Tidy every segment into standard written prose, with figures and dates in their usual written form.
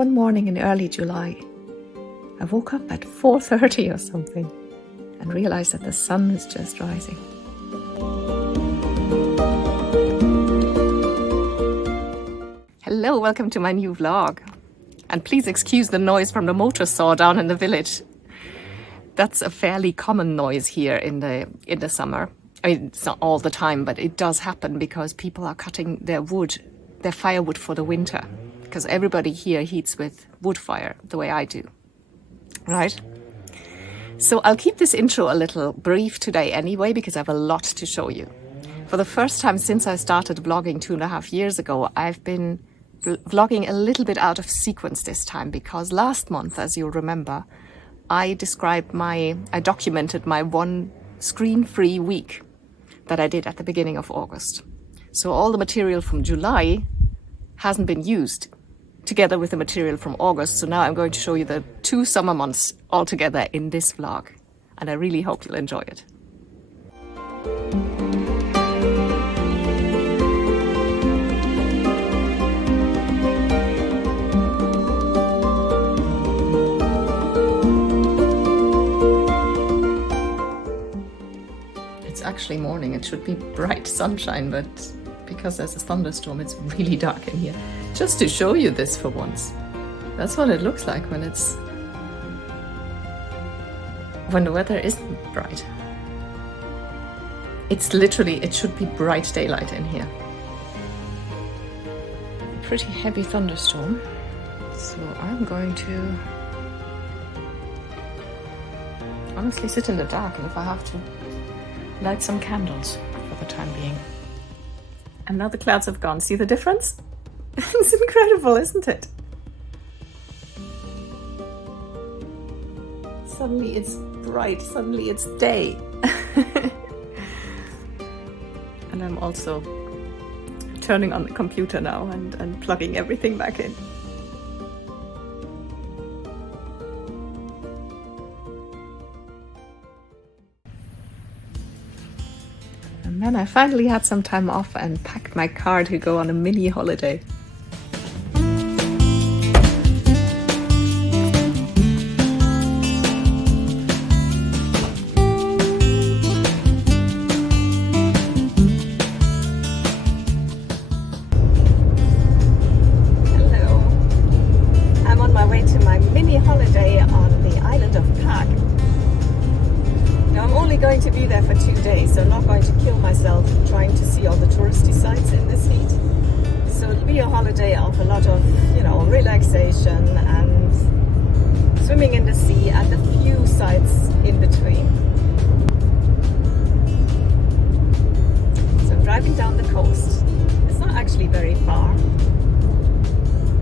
one morning in early July, I woke up at 4:30 or something and realized that the sun is just rising. Hello, welcome to my new vlog. And please excuse the noise from the motor saw down in the village. That's a fairly common noise here in the summer. I mean, it's not all the time, but it does happen because people are cutting their firewood for the winter. Because everybody here heats with wood fire, the way I do, right? So I'll keep this intro a little brief today anyway, because I have a lot to show you. For the first time since I started vlogging 2.5 years ago, I've been vlogging a little bit out of sequence this time, because last month, as you'll remember, I documented my one screen-free week that I did at the beginning of August. So all the material from July hasn't been used, together with the material from August. So now I'm going to show you the 2 summer months all together in this vlog. And I really hope you'll enjoy it. It's actually morning. It should be bright sunshine, but because there's a thunderstorm, it's really dark in here. Just to show you this for once. That's what it looks like when the weather isn't bright. It's literally, it should be bright daylight in here. A pretty heavy thunderstorm. So I'm going to honestly sit in the dark, and if I have to, light some candles for the time being. And now the clouds have gone. See the difference? It's incredible, isn't it? Suddenly it's bright, suddenly it's day. And I'm also turning on the computer now and plugging everything back in. And then I finally had some time off and packed my car to go on a mini holiday. Hello. I'm on my way to my mini holiday on the island of Pag. Now, I'm only going to be there for 2 days, so I'm not going to kill myself trying to see all the touristy sites in this heat. So it'll be a holiday of a lot of, relaxation and swimming in the sea and a few sites in between. So I'm driving down the coast. It's not actually very far.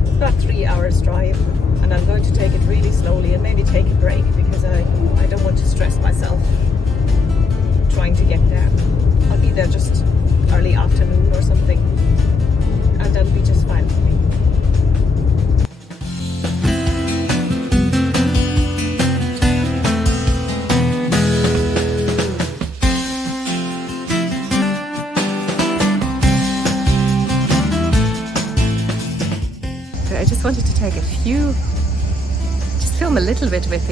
It's about 3 hours drive, and I'm going to take it really slowly and maybe take a break, because I don't want to stress myself trying to get there. I'll be there just early afternoon or something, and that'll be just fine for me. So I just wanted to take film a little bit with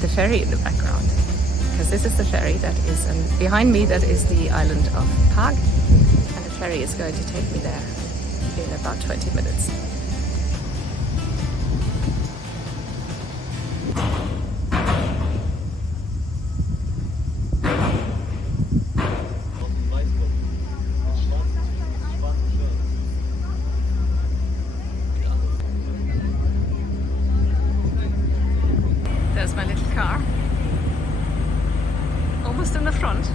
the ferry in the background, because this is the ferry that is, and behind me that is the island of Pag, and the ferry is going to take me there in about 20 minutes. There's my little car, almost in the front.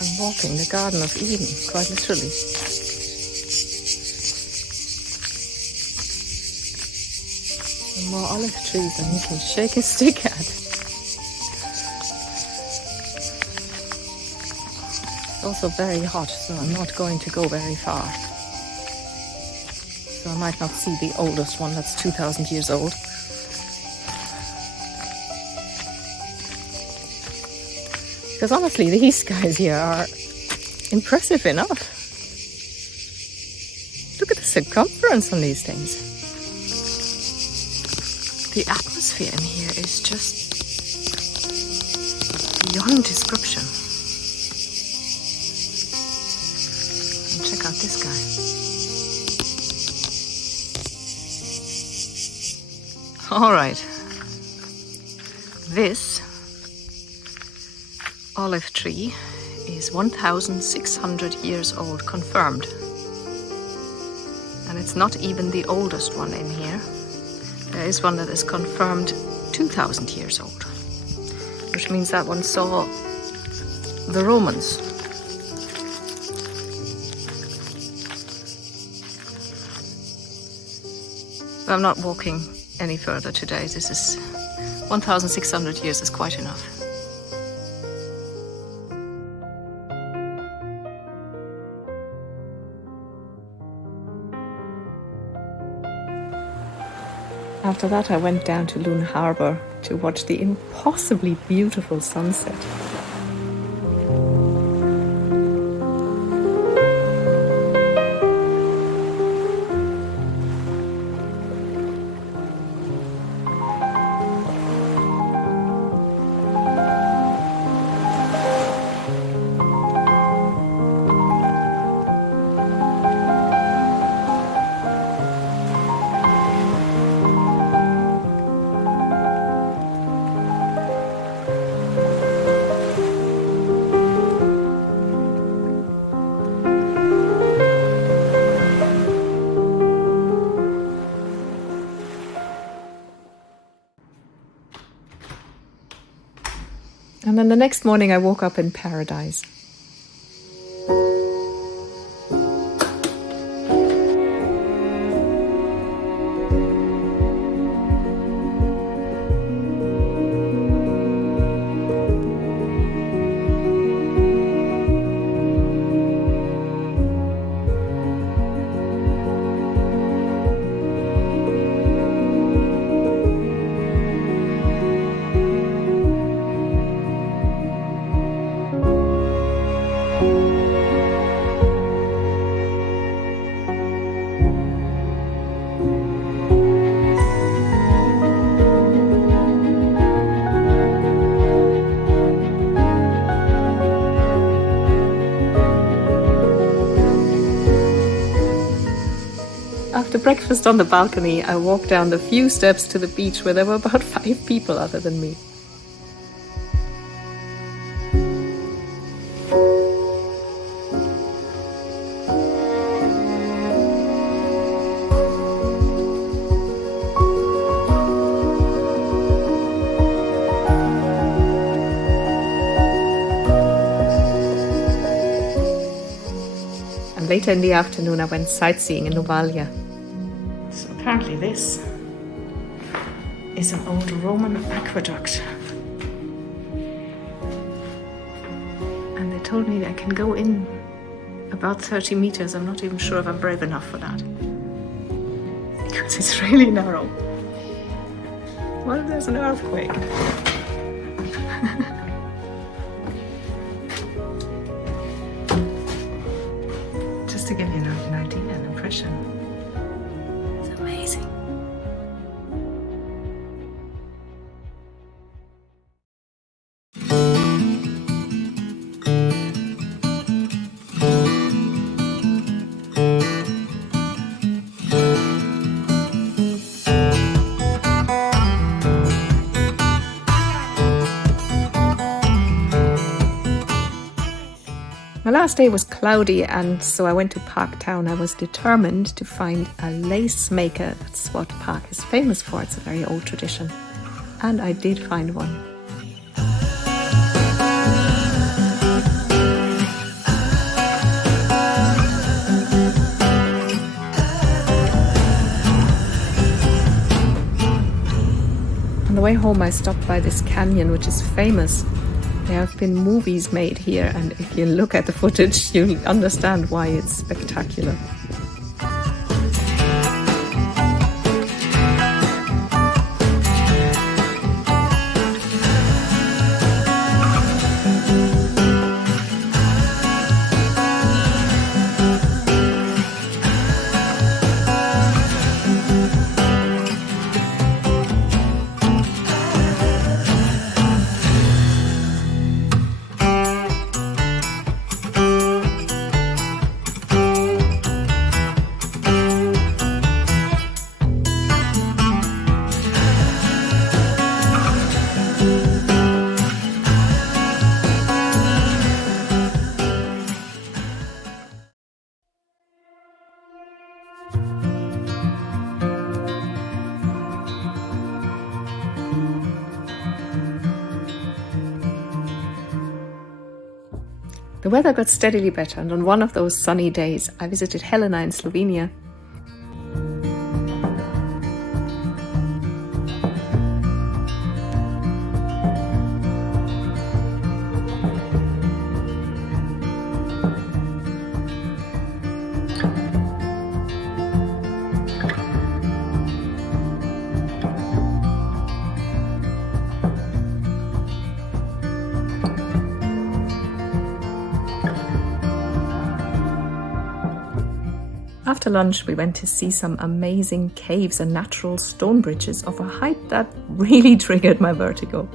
I'm walking the Garden of Eden, quite literally. And more olive trees than you can shake a stick at. also very hot, so I'm not going to go very far. So I might not see the oldest one that's 2,000 years old. Because honestly, these guys here are impressive enough. Look at the circumference on these things. The atmosphere in here is just beyond description. And check out this guy. All right. This olive tree is 1,600 years old, confirmed. And it's not even the oldest one in here. There is one that is confirmed 2,000 years old, which means that one saw the Romans. But I'm not walking any further today. This is 1,600 years is quite enough. After that, I went down to Lune Harbor to watch the impossibly beautiful sunset. And then the next morning I woke up in paradise. After breakfast on the balcony, I walked down the few steps to the beach where there were about 5 people other than me. And later in the afternoon, I went sightseeing in Novalia. So apparently this is an old Roman aqueduct. And they told me I can go in about 30 meters. I'm not even sure if I'm brave enough for that, because it's really narrow. What if there's an earthquake? Just to give you an idea, an impression. It's amazing. My last day was cloudy, and so I went to Park Town. I was determined to find a lace maker. That's what Park is famous for. It's a very old tradition. And I did find one. On the way home, I stopped by this canyon, which is famous There have been movies made here, and if you look at the footage, you'll understand why it's spectacular. The weather got steadily better, and on one of those sunny days, I visited Helena in Slovenia. After lunch, we went to see some amazing caves and natural stone bridges of a height that really triggered my vertigo.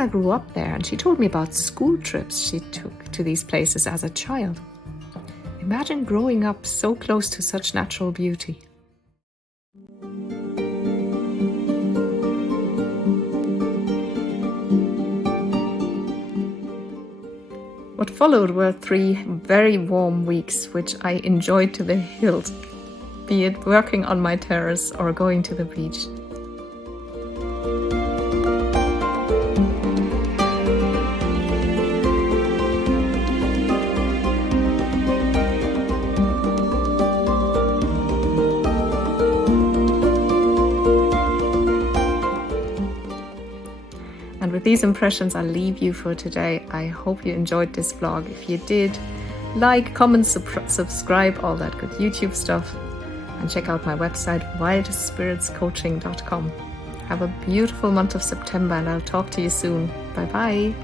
I grew up there, and she told me about school trips she took to these places as a child. Imagine growing up so close to such natural beauty. What followed were 3 very warm weeks, which I enjoyed to the hilt, be it working on my terrace or going to the beach. And with these impressions, I'll leave you for today. I hope you enjoyed this vlog. If you did, like, comment, subscribe, all that good YouTube stuff. And check out my website, wildspiritscoaching.com. Have a beautiful month of September, and I'll talk to you soon. Bye bye.